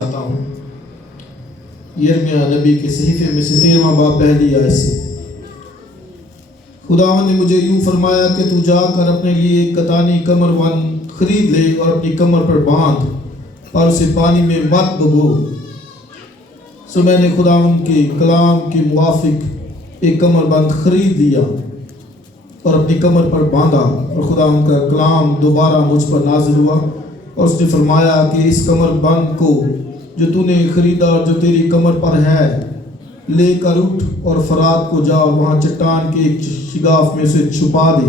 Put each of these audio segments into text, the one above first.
چاہتا ہوں یرمیہ نبی کے صحیفے میں سے 13واں باب پہلی آیت سے۔ خداوند نے مجھے یوں فرمایا کہ تو جا کر اپنے لیے ایک کتانی کمر بند خرید لے اور اپنی کمر پر باندھ اور اسے پانی میں مت بھگو۔ سو میں نے خداوند کے کلام کے موافق ایک کمر بند خرید لیا اور اپنی کمر پر باندھا، اور خداوند کا کلام دوبارہ مجھ پر نازل ہوا اور اس نے فرمایا کہ اس کمر بند کو جو تو نے خریدا اور جو تیری کمر پر ہے لے کر اٹھ اور فرات کو جا اور وہاں چٹان کے ایک شگاف میں اسے چھپا دے۔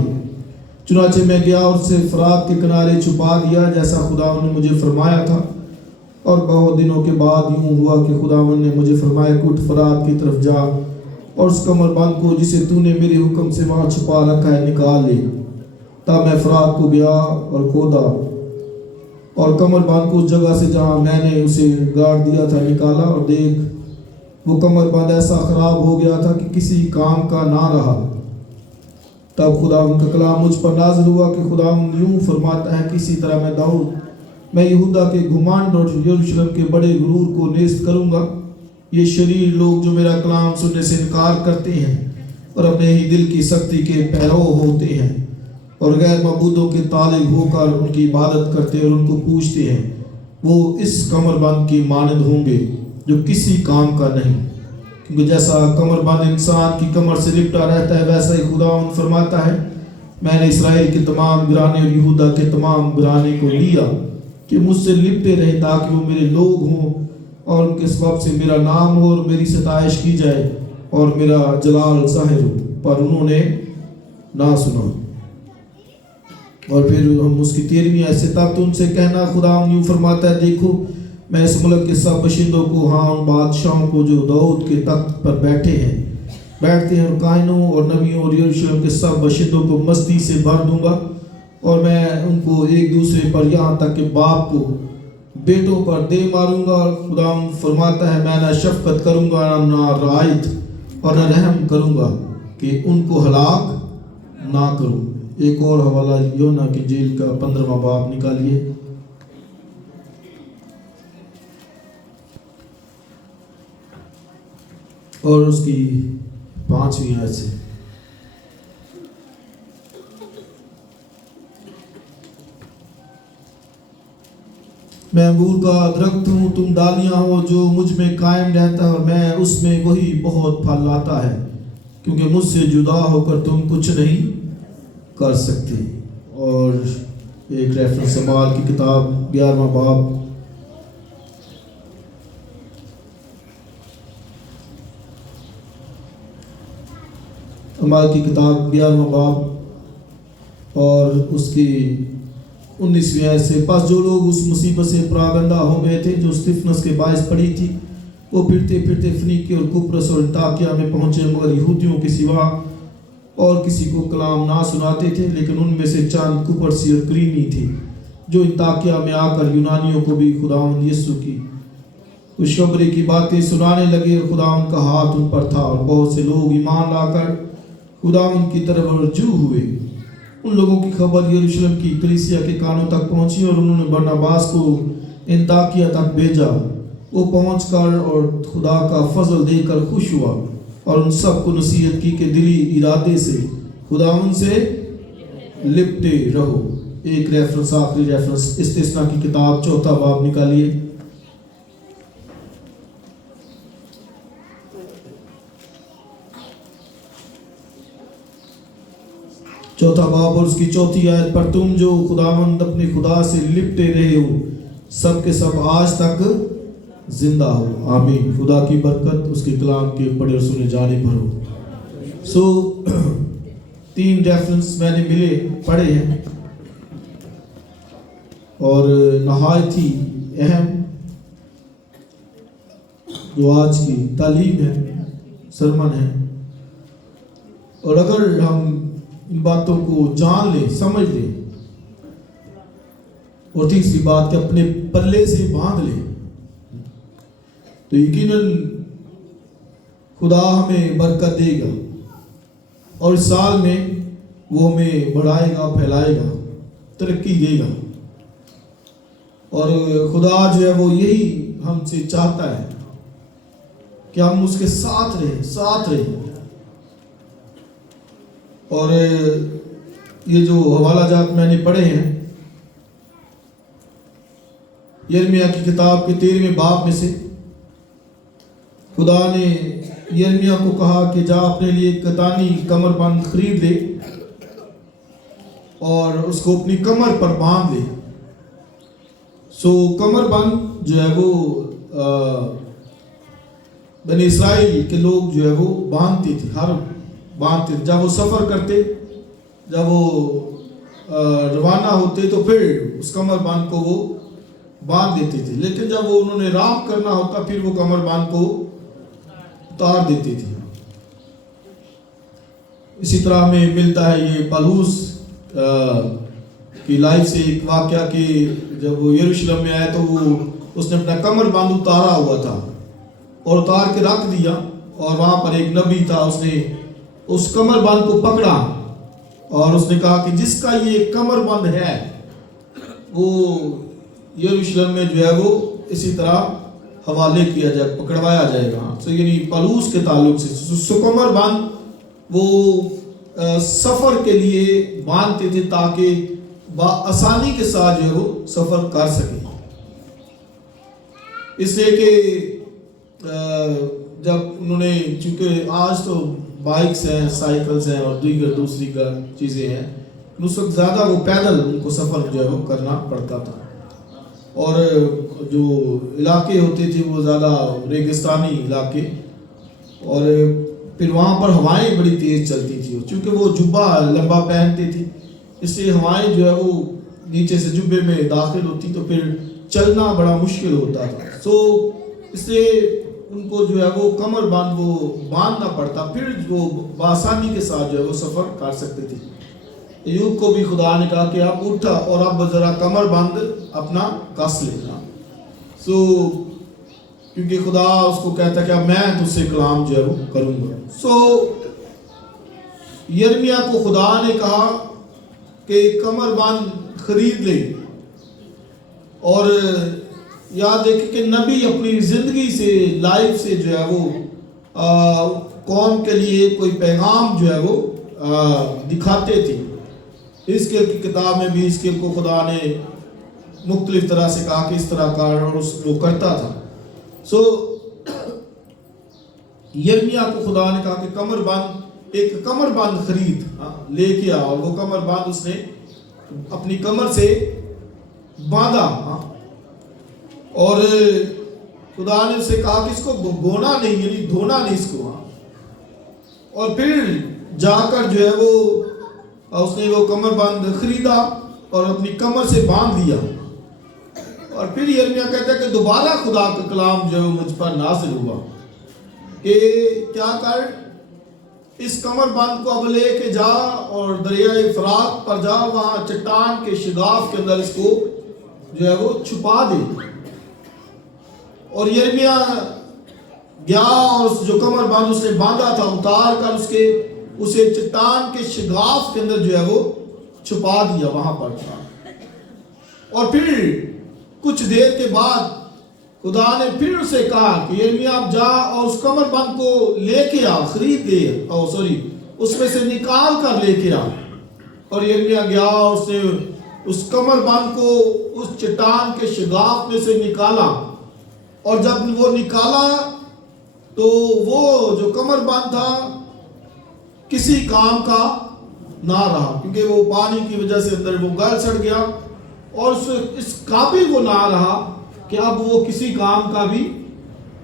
چنانچہ میں گیا اور اسے فرات کے کنارے چھپا دیا جیسا خداوند نے مجھے فرمایا تھا، اور بہت دنوں کے بعد یوں ہوا کہ خداوند نے مجھے فرمایا کہ اٹھ فرات کی طرف جا اور اس کمر بند کو جسے تو نے میرے حکم سے وہاں چھپا رکھا ہے نکال لے۔ تب میں فرات کو گیا اور کھودا اور کمر بند کو اس جگہ سے جہاں میں نے اسے گاڑ دیا تھا نکالا، اور دیکھ وہ کمر بند ایسا خراب ہو گیا تھا کہ کسی کام کا نہ رہا۔ تب خداوند کا کلام مجھ پر نازل ہوا کہ خداوند یوں فرماتا ہے کہ اسی طرح میں یہودا کے گھمنڈ اور یروشلم کے بڑے غرور کو نیست کروں گا۔ یہ شریر لوگ جو میرا کلام سننے سے انکار کرتے ہیں اور اپنے ہی دل کی سختی کے پیرو ہوتے ہیں اور غیر معبودوں کے طالب ہو کر ان کی عبادت کرتے اور ان کو پوجتے ہیں، وہ اس کمر بند کی مانند ہوں گے جو کسی کام کا نہیں۔ کیونکہ جیسا کمر بند انسان کی کمر سے لپٹا رہتا ہے، ویسا ہی خداوند فرماتا ہے میں نے اسرائیل کے تمام گھرانے اور یہودا کے تمام گھرانے کو لیا کہ مجھ سے لپٹے رہے تاکہ وہ میرے لوگ ہوں اور ان کے سبب سے میرا نام ہو اور میری ستائش کی جائے اور میرا جلال ظاہر ہو، پر انہوں نے نہ سنا۔ اور پھر ہم اس کی 13ویں آیت سے، تب تو ان سے کہنا خداوند یوں فرماتا ہے دیکھو میں اس ملک کے سب باشندوں کو، ہاں ان بادشاہوں کو جو داؤد کے تخت پر بیٹھتے ہیں اور کاہنوں اور نبیوں اور یروشلم کے سب باشندوں کو مستی سے بھر دوں گا، اور میں ان کو ایک دوسرے پر یہاں تک کہ باپ کو بیٹوں پر دے ماروں گا۔ اور خداوند فرماتا ہے میں نہ شفقت کروں گا نہ رعایت اور نہ رحم کروں گا کہ ان کو ہلاک نہ کروں۔ ایک اور حوالہ یونا کی انجیل کا 15واں باب نکالیے۔ اور اس کی 5ویں آیت سے، میں انگور کا درخت ہوں تم ڈالیاں ہو، جو مجھ میں قائم رہتا ہے اور میں اس میں، وہی بہت پھل لاتا ہے، کیونکہ مجھ سے جدا ہو کر تم کچھ نہیں کر سکتے۔ اور ایک ریفرنس اعمال کی کتاب 11واں باب، اعمال کی کتاب 11واں باب اور اس کی 19ویں آیت سے، پس جو لوگ اس مصیبت سے پراگندہ ہو گئے تھے جو استفنس کے باعث پڑی تھی، وہ پھرتے پھرتے فنیکے اور کپرس اور انطاکیہ میں پہنچے، مگر یہودیوں کے سوا اور کسی کو کلام نہ سناتے تھے، لیکن ان میں سے چند کپرسی اور کرینی تھے جو انطاکیہ میں آ کر یونانیوں کو بھی خداوند یسوع کی خوشخبری کی باتیں سنانے لگے، اور خداوند کا ہاتھ ان پر تھا، اور بہت سے لوگ ایمان لا کر خداوند کی طرف رجوع ہوئے۔ ان لوگوں کی خبر یروشلم کی کلیسیا کے کانوں تک پہنچی اور انہوں نے برناباس کو انطاکیہ تک بھیجا۔ وہ پہنچ کر اور خدا کا فضل دے کر خوش ہوا اور ان سب کو نصیحت کی کہ دلی ارادے سے خداوند سے لپٹے رہو۔ ایک ریفرنس، آخری ریفرنس، استثنا کی کتاب 4واں باب نکالیے۔ چوتھا باب اور اس کی 4تھی آیت، پر تم جو خداوند اپنے خدا سے لپٹے رہے ہو سب کے سب آج تک زندہ ہو۔ آمین۔ خدا کی برکت اس کے کلام کے پڑھے اور سنے جانے پر ہو۔ 3 ریفرنس میں نے پڑھے ہیں اور نہایت ہی اہم جو آج کی تعلیم ہے، سرمن ہے، اور اگر ہم ان باتوں کو جان لیں، سمجھ لیں، اور تیسری بات کہ اپنے پلے سے باندھ لیں، تو یقیناً خدا ہمیں برکت دے گا اور اس سال میں وہ ہمیں بڑھائے گا، پھیلائے گا، ترقی دے گا۔ اور خدا جو ہے وہ یہی ہم سے چاہتا ہے کہ ہم اس کے ساتھ رہیں. اور یہ جو حوالہ جات میں نے پڑھے ہیں یرمیہ کی کتاب کے 13ویں باب میں سے، خدا نے یرمیہ کو کہا کہ جا اپنے لیے کتانی کمر بند خرید لے اور اس کو اپنی کمر پر باندھ لے. سو کمر بند جو ہے وہ بنی اسرائیل کے لوگ جو ہے وہ باندھتے تھے، باندھتے تھے. جب وہ سفر کرتے، جب وہ روانہ ہوتے تو پھر اس کمر بند کو وہ باندھ دیتے تھے، لیکن جب وہ انہوں نے رام کرنا ہوتا پھر وہ کمر بند کو اتار دیتے تھے. اسی طرح ہمیں ملتا ہے یہ پالوس کی لائف سے ایک واقعہ کہ جب وہ یروشلم میں آئے تو وہ اس نے اپنا کمر بند اتارا ہوا تھا اور اتار کے رکھ دیا، اور وہاں پر ایک نبی تھا، اس نے اس کمر بند کو پکڑا اور اس نے کہا کہ جس کا یہ کمر بند ہے وہ یروشلم میں جو ہے وہ اسی طرح حوالے کیا جائے، پکڑوایا جائے گا. یعنی پالوس کے تعلق سے کمر بند وہ سفر کے لیے باندھتے تھے تاکہ آسانی کے ساتھ جو ہے وہ سفر کر سکے. اس لیے کہ جب انہوں نے، چونکہ آج تو بائکس ہیں، سائیکلز ہیں اور دوسری چیزیں ہیں، اس وقت زیادہ وہ پیدل ان کو سفر جو ہے وہ کرنا پڑتا تھا، اور جو علاقے ہوتے تھے وہ زیادہ ریگستانی علاقے، اور پھر وہاں پر ہوائیں بڑی تیز چلتی تھی. چونکہ وہ جبہ لمبا پہنتے تھے اس لیے ہوائیں جو ہے وہ نیچے سے جبے میں داخل ہوتی تو پھر چلنا بڑا مشکل ہوتا تھا. سو اس لیے ان کو جو ہے وہ کمر بند وہ باندھنا پڑتا، پھر وہ بآسانی کے ساتھ جو ہے وہ سفر کر سکتے تھے. ایوب کو بھی خدا نے کہا کہ آپ اٹھا اور اب ذرا کمر بند اپنا کس لینا. سو کیونکہ خدا اس کو کہتا کہ اب میں تجھ سے کلام جو ہے وہ کروں گا. سو یرمیہ کو خدا نے کہا کہ کمر بند خرید لے، اور یاد رکھیں کہ نبی اپنی زندگی سے، لائف سے جو ہے وہ قوم کے لیے کوئی پیغام جو ہے وہ دکھاتے تھے. حزقیل کی کتاب میں بھی حزقیل کو خدا نے مختلف طرح سے کہا کہ اس طرح کر، اور وہ کرتا تھا. سو یرمیہ کو خدا نے کہا کہ ایک کمر بند خرید لے کے آ، اور وہ کمر بند اس نے اپنی کمر سے باندھا، اور خدا نے اسے کہا کہ اس کو گونا نہیں، یعنی دھونا نہیں اس کو. اور پھر جا کر جو ہے وہ اس نے وہ کمر بند خریدا اور اپنی کمر سے باندھ دیا. اور پھر یرمیہ کہتا ہے کہ دوبارہ خدا کا کلام جو ہے مجھ پر نازل ہوا کہ کیا کر، اس کمر بند کو اب لے کے جا اور دریائے فرات پر جا، وہاں چٹان کے شگاف کے اندر اس کو جو ہے وہ چھپا دے. اور یرمیہ گیا اور جو کمر بند اس نے باندھا تھا اتار کر اسے چٹان کے شگاف کے اندر جو ہے وہ چھپا دیا وہاں پر. اور پھر کچھ دیر کے بعد خدا نے پھر اسے کہا کہ یرمیہ اب جا اور اس کمر بند کو لے کے آ، خرید لے، اس میں سے نکال کر لے کے آ. اور یرمیہ گیا اور اس نے اس کمر بند کو اس چٹان کے شگاف میں سے نکالا، اور جب وہ نکالا تو وہ جو کمر بند تھا کسی کام کا نہ رہا، کیونکہ وہ پانی کی وجہ سے اندر وہ گل سڑ گیا، اور اس قابل وہ نہ رہا کہ اب وہ کسی کام کا بھی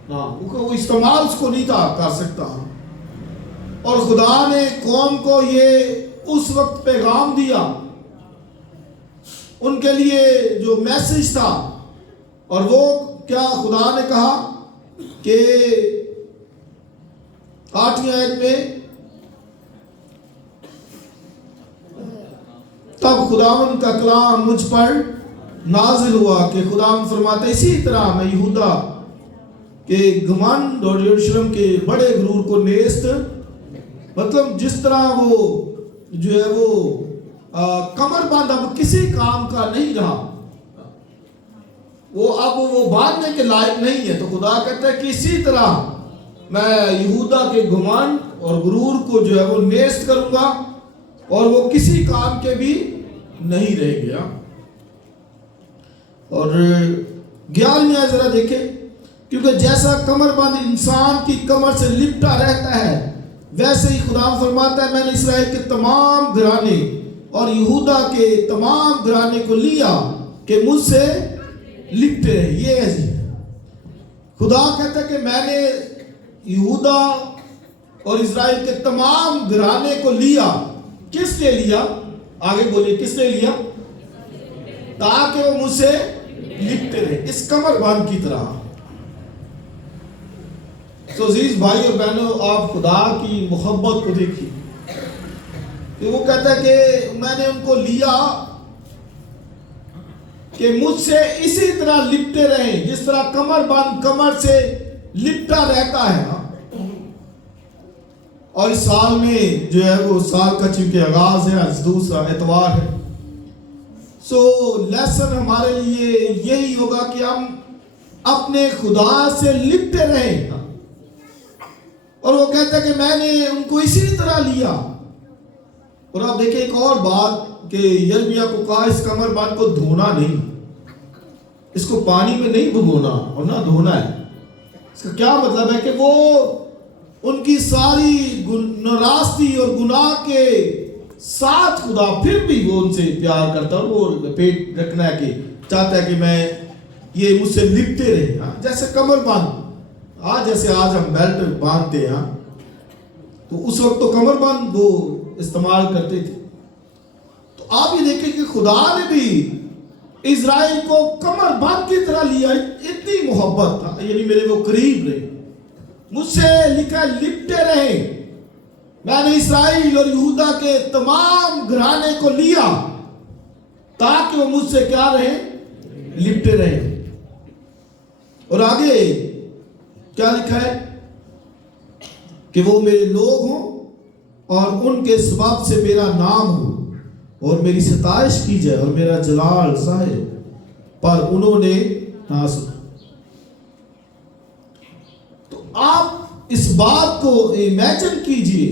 نہ، وہ استعمال اس کو نہیں تھا کر سکتا. اور خدا نے قوم کو یہ اس وقت پیغام دیا، ان کے لیے جو میسج تھا، اور وہ کیا خدا نے کہا کہ 8ویں آیت میں، تب خداوند کا کلام مجھ پر نازل ہوا کہ خداوند فرماتا اسی طرح میں یہودا کے گھمنڈ اور یروشلم کے بڑے غرور کو نیست، مطلب جس طرح وہ جو ہے وہ کمر بند اب کسی کام کا نہیں رہا، وہ اب وہ باندھنے کے لائق نہیں ہے. تو خدا کہتا ہے کہ اسی طرح میں یہودا کے گمان اور غرور کو جو ہے وہ نیست کروں گا اور وہ کسی کام کے بھی نہیں رہ گیا. اور 11ویں آیت ذرا دیکھیں. کیونکہ جیسا کمر بند انسان کی کمر سے لپٹا رہتا ہے ویسے ہی خدا فرماتا ہے میں نے اسرائیل کے تمام گھرانے اور یہودا کے تمام گھرانے کو لیا کہ مجھ سے لپٹے رہے. یہ ہے جی خدا کہتا ہے کہ میں نے یہودا اور اسرائیل کے تمام گھرانے کو لیا. کس نے لیا؟ آگے بولیے کس نے لیا؟ تاکہ وہ مجھ سے لپٹے رہے اس کمر بند کی طرح. تو عزیز بھائی اور بہنوں آپ خدا کی محبت کو دیکھیے کہ وہ کہتا ہے کہ میں نے ان کو لیا کہ مجھ سے اسی طرح لپٹے رہیں جس طرح کمر بند کمر سے لپٹا رہتا ہے. اور اس سال میں جو ہے وہ سال کا چونکہ آغاز ہے آج دوسرا اتوار ہے. سو لیسن ہمارے لیے یہی ہوگا کہ ہم اپنے خدا سے لپٹے رہیں. اور وہ کہتا ہے کہ میں نے ان کو اسی طرح لیا. اور آپ دیکھیں ایک اور بات کہ یرمیا کو کہا اس کمر بند کو دھونا نہیں, اس کو پانی میں نہیں بھگونا اور نہ دھونا ہے. اس کا کیا مطلب ہے کہ وہ ان کی ساری ناراستی اور گناہ کے ساتھ خدا پھر بھی وہ ان سے پیار کرتا ہے اور وہ پیٹ رکھنا ہے کہ چاہتا ہے کہ میں یہ مجھ سے لپٹے رہے. جیسے کمر بند جیسے آج ہم بیلٹ باندھتے ہیں تو اس وقت تو کمر بند وہ استعمال کرتے تھے. تو آپ یہ دیکھیں کہ خدا نے بھی اسرائیل کو کمر بند کی طرح لیا. اتنی محبت تھا یعنی میرے وہ قریب رہے, مجھ سے لکھا لپٹے رہے. میں نے اسرائیل اور یہودا کے تمام گھرانے کو لیا تاکہ وہ مجھ سے کیا رہے, لپٹے رہے. اور آگے کیا لکھا ہے کہ وہ میرے لوگ ہوں اور ان کے سبب سے میرا نام ہو اور میری ستائش کی جائے اور میرا جلال ظاہر, پر انہوں نے نہ سنا. تو آپ اس بات کو امیجن کیجئے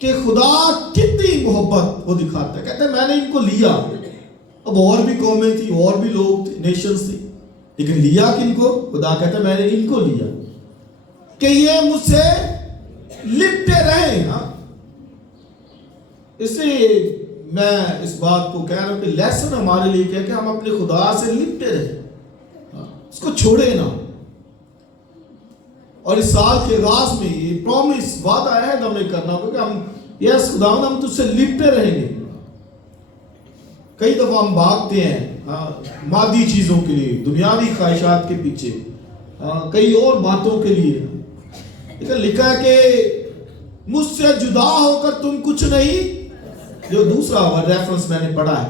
کہ خدا کتنی محبت وہ دکھاتا ہے. کہتے ہیں میں نے ان کو لیا. اب اور بھی قومیں تھی اور بھی لوگ تھے, نیشنز تھی, لیکن لیا کن کو؟ خدا کہتا ہے میں نے ان کو لیا کہ یہ مجھ سے لپٹے رہے. اس لیے میں اس بات کو کہہ رہا ہوں کہ لیسن ہمارے لیے کیا کہ ہم اپنے خدا سے لپٹے رہیں, اس کو چھوڑے نہ. اور اس سال کے آغاز میں یہ پرومس وعدہ عہد ہمیں کرنا ہوگا کہ ہم یس خداوند ہم تجھ سے لپٹے رہیں گے. کئی دفعہ ہم بھاگتے ہیں مادی چیزوں کے لیے, دنیاوی خواہشات کے پیچھے, کئی اور باتوں کے لیے. لیکن لکھا ہے کہ مجھ سے جدا ہو کر تم کچھ نہیں, جو دوسرا ریفرنس میں نے پڑھا ہے.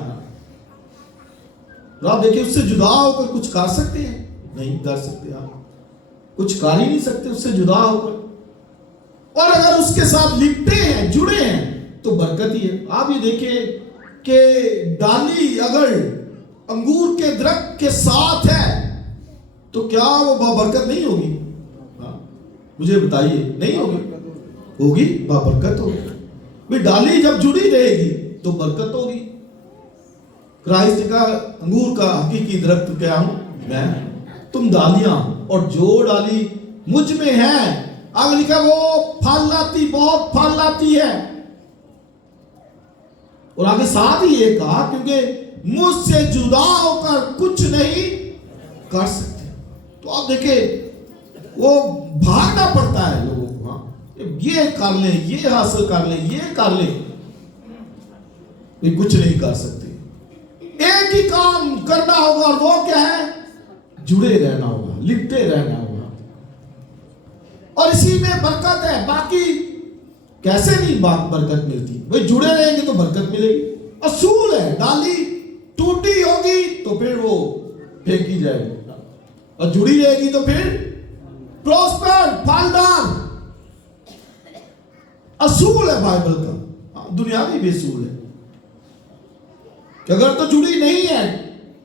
آپ دیکھیں اس سے جدا ہو کر کچھ کر سکتے ہیں؟ نہیں کر سکتے. آپ کچھ کر ہی نہیں سکتے اس سے جدا ہو کر. اور اگر اس کے ساتھ لپٹے ہیں, جڑے ہیں, تو برکت ہی ہے. آپ یہ دیکھیں کہ ڈالی اگر انگور کے درخت کے ساتھ ہے تو کیا وہ بابرکت نہیں ہوگی؟ مجھے بتائیے, نہیں ہوگی؟ ہوگی, بابرکت ہوگی. ڈالی جب جڑی رہے گی تو برکت ہوگی. کرائسٹ کا انگور کا حقیقی درخت کیا ہوں میں, تم ڈالیاں, اور جو ڈالی مجھ میں ہے آگے لکھا وہ پھل لاتی, بہت پھل لاتی ہے. اور آگے ساتھ ہی یہ کہا کیونکہ مجھ سے جدا ہو کر کچھ نہیں کر سکتے. تو آپ دیکھیں وہ بھاگنا پڑتا ہے لوگوں کو, یہ کر لیں, یہ حاصل کر لیں, یہ کر لیں, یہ کچھ نہیں کر سکتے. ایک ہی کام کرنا ہوگا اور وہ کیا ہے, جڑے رہنا ہوگا, لپٹے رہنا ہوگا, اور اسی میں برکت ہے. باقی کیسے نہیں برکت ملتی؟ بھئی جڑے رہیں گے تو برکت ملے گی. اصول ہے, ڈالی ٹوٹی ہوگی تو پھر وہ پھینکی جائے گی, اور جڑی رہے گی تو پھر پروسپر, پھلدار. اصول ہے بائبل کا, دنیاوی بھی اصول ہے کہ اگر تو جڑی نہیں ہے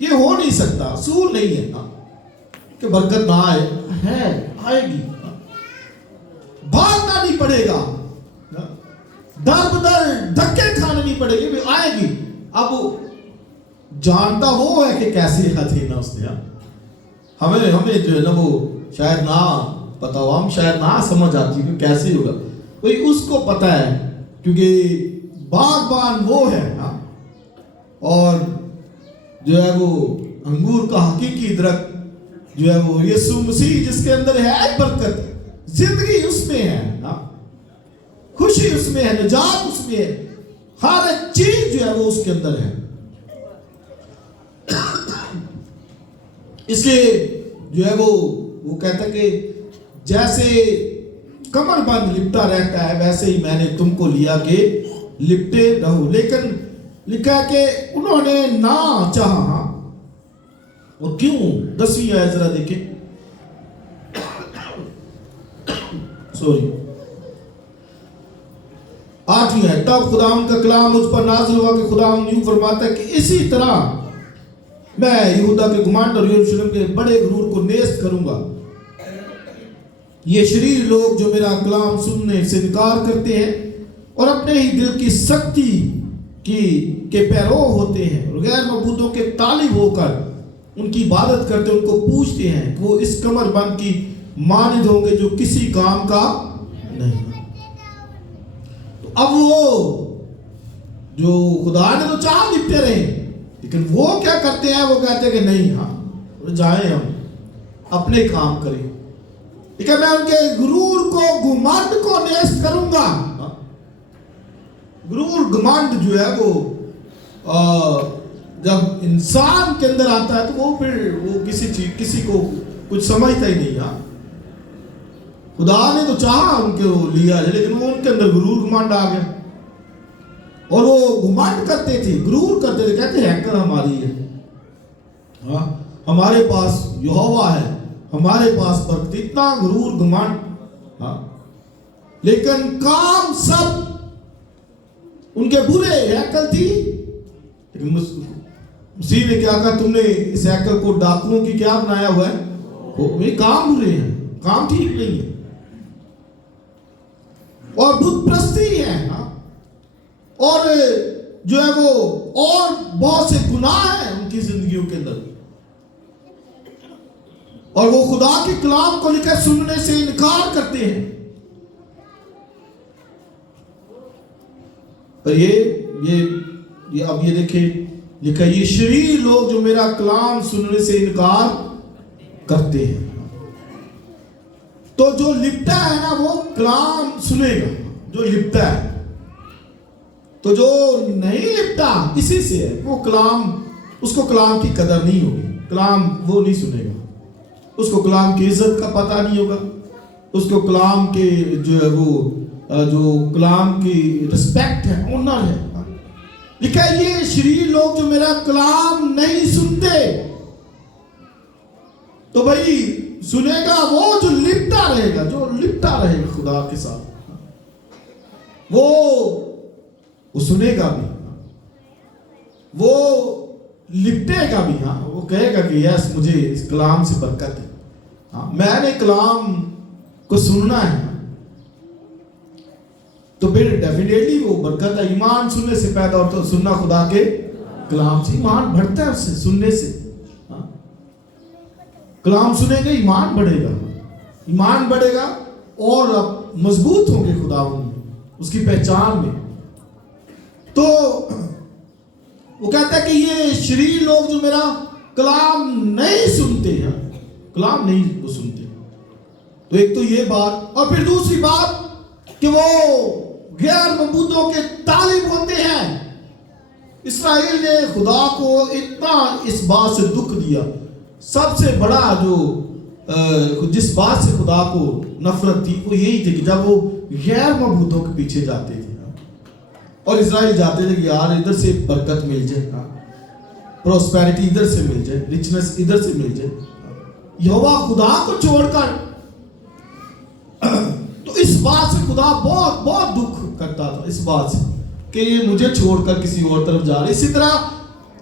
یہ ہو نہیں سکتا، اصول نہیں ہے کہ برکت نہ آئے، ہے آئے گی، بھاگنا نہیں پڑے گا، در بدر دھکے کھانے نہیں پڑے گی، آئے گی۔ اب جانتا وہ ہے کہ کیسے ہتھی نا اس نے، ہمیں جو ہے نا وہ شاید نہ پتا ہو، ہم شاید نہ سمجھ آتی کہ کیسے ہوگا، وہی اس کو پتا ہے، کیونکہ باغبان وہ ہے اور جو ہے وہ انگور کا حقیقی درخت جو ہے وہ یسوع مسیح، جس کے اندر ہے برکت، زندگی اس میں ہے، خوشی اس میں ہے، نجات اس میں ہے، ہر ایک چیز جو ہے وہ اس کے اندر ہے۔ اس لیے جو ہے وہ کہتا ہے کہ جیسے کمر بند لپٹا رہتا ہے ویسے ہی میں نے تم کو لیا کہ لپٹے رہو، لیکن لکھا ہے کہ انہوں نے نہ چاہا۔ اور کیوں؟ 10ویں آیت ذرا دیکھیں، سوری 8ویں آیت، تب خداوند کا کلام مجھ پر نازل ہوا کہ خداوند یوں فرماتا ہے کہ اسی طرح میں یہودا کے گھمنڈ اور یروشلم کے بڑے غرور کو نیست کروں گا۔ یہ شریر لوگ جو میرا کلام سننے سے انکار کرتے ہیں اور اپنے ہی دل کی سختی کے پیرو ہوتے ہیں اور غیر معبودوں کے طالب ہو کر ان کی عبادت کرتے، ان کو پوچھتے ہیں کہ وہ اس کمر بند کی مانند ہوں گے جو کسی کام کا نہیں۔ تو اب وہ جو خدا نے تو چاہ لپٹے رہے، لیکن وہ کیا کرتے ہیں؟ وہ کہتے ہیں کہ نہیں، جائیں ہم اپنے کام کریں، لیکن میں ان کے غرور کو، گھمنڈ کو نیست کروں گا۔ غرور، گھمنڈ جو ہے وہ جب انسان کے اندر آتا ہے تو وہ پھر وہ کسی کو کچھ سمجھتا ہی نہیں۔ خدا نے تو چاہا ان کو لیا ہے، لیکن وہ ان کے اندر غرور، گھمنڈ آ گیا، اور وہ گھمنڈ کرتے تھے، غرور کرتے تھے، کہتے ہیں ہیکل ہماری ہے، ہمارے پاس یہوہ ہے، ہمارے پاس برکت، اتنا غرور، گھمنڈ، لیکن کام سب ان کے برے، ہیکل تھی، لیکن مسیح نے کیا کہا؟ تم نے اس ہیکل کو ڈاکوؤں کی کیا بنایا ہوا ہے؟ میرے کام برے ہیں، کام ٹھیک نہیں ہے، اور بت پرستی ہے، اور جو ہے وہ اور بہت سے گناہ ہیں ان کی زندگیوں کے اندر، اور وہ خدا کے کلام کو لکھے سننے سے انکار کرتے ہیں۔ پر یہ اب یہ دیکھیں لکھا، یہ شریر لوگ جو میرا کلام سننے سے انکار کرتے ہیں۔ تو جو لپٹا ہے نا وہ کلام سنے گا، جو لپٹا ہے، تو جو نہیں لپٹا اسی سے ہے، وہ کلام، اس کو کلام کی قدر نہیں ہوگی، کلام وہ نہیں سنے گا، اس کو کلام کی عزت کا پتہ نہیں ہوگا، اس کو کلام کے جو ہے وہ جو کلام کی رسپیکٹ ہے، آنر ہے۔ لکھا ہے یہ شریر لوگ جو میرا کلام نہیں سنتے، تو بھائی سنے گا وہ جو لپٹا رہے گا، جو لپٹا رہے گا خدا کے ساتھ، وہ سنے گا بھی، وہ لپٹے گا بھی، وہ کہے گا کہ یس مجھے اس کلام سے برکت ہے، میں نے کلام کو سننا ہے، تو پھر ڈیفینیٹلی وہ برکت ہے۔ ایمان سننے سے پیدا ہوتا ہے، سننا خدا کے کلام سے، ایمان بڑھتا ہے اس سے، سننے سے، کلام سنے گا ایمان بڑھے گا، ایمان بڑھے گا اور اب مضبوط ہوں گے خدا اس کی پہچان میں۔ تو وہ کہتا ہے کہ یہ شریر لوگ جو میرا کلام نہیں سنتے ہیں، کلام نہیں وہ سنتے، تو ایک تو یہ بات، اور پھر دوسری بات کہ وہ غیر معبودوں کے طالب ہوتے ہیں۔ اسرائیل نے خدا کو اتنا اس بات سے دکھ دیا، سب سے بڑا جو جس بات سے خدا کو نفرت تھی وہ یہی تھی کہ جب وہ غیر معبودوں کے پیچھے جاتے تھے، اور اسرائیل جاتے تھے کہ یار ادھر سے برکت مل جائے، پروسپیرٹی ادھر سے مل جائے، ریچنس ادھر سے مل جائے، یہوہ خدا کو چھوڑ کر، تو اس بات سے خدا بہت بہت دکھ کرتا تھا، اس بات سے کہ یہ مجھے چھوڑ کر کسی اور طرف جا رہے۔ اسی طرح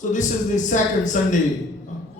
So this is the second Sunday,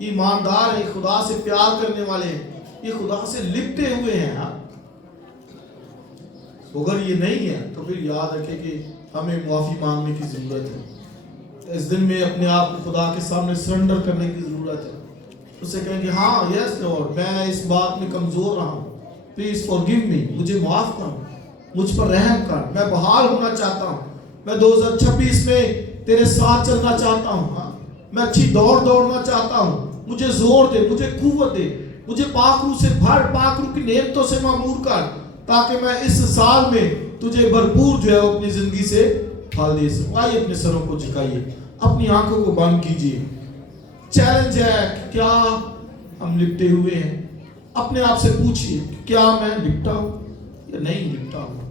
ایماندار ہیں, خدا سے پیار کرنے والے ہیں, یہ خدا سے لپٹے ہوئے ہیں. اگر یہ نہیں ہے تو پھر یاد رکھیں کہ ہمیں معافی مانگنے کی ضرورت ہے. اس دن میں اپنے آپ کو خدا کے سامنے سرنڈر کرنے کی ضرورت ہے. اسے کہیں کہ ہاں یس لارڈ, میں اس بات میں کمزور رہا ہوں, پلیز فارگیو می, مجھے معاف کر, مجھ پر رحم کر, میں بحال ہونا چاہتا ہوں, میں 2026 میں تیرے ساتھ چلنا چاہتا ہوں, میں اچھی دوڑنا چاہتا ہوں, مجھے زور دے, مجھے قوت دے, مجھے پاک روح سے بھر, پاک روح کی نعمتوں سے معمور کر, تاکہ میں اس سال میں تجھے بھرپور جو ہے اپنی زندگی سے پھل دے سکوں. آئیے اپنے سروں کو جھکائیے, اپنی آنکھوں کو بند کیجیے. چیلنج ہے کہ کیا ہم لپٹے ہوئے ہیں. اپنے آپ سے پوچھئے کیا میں لپٹا ہوں یا نہیں لپٹا ہوں.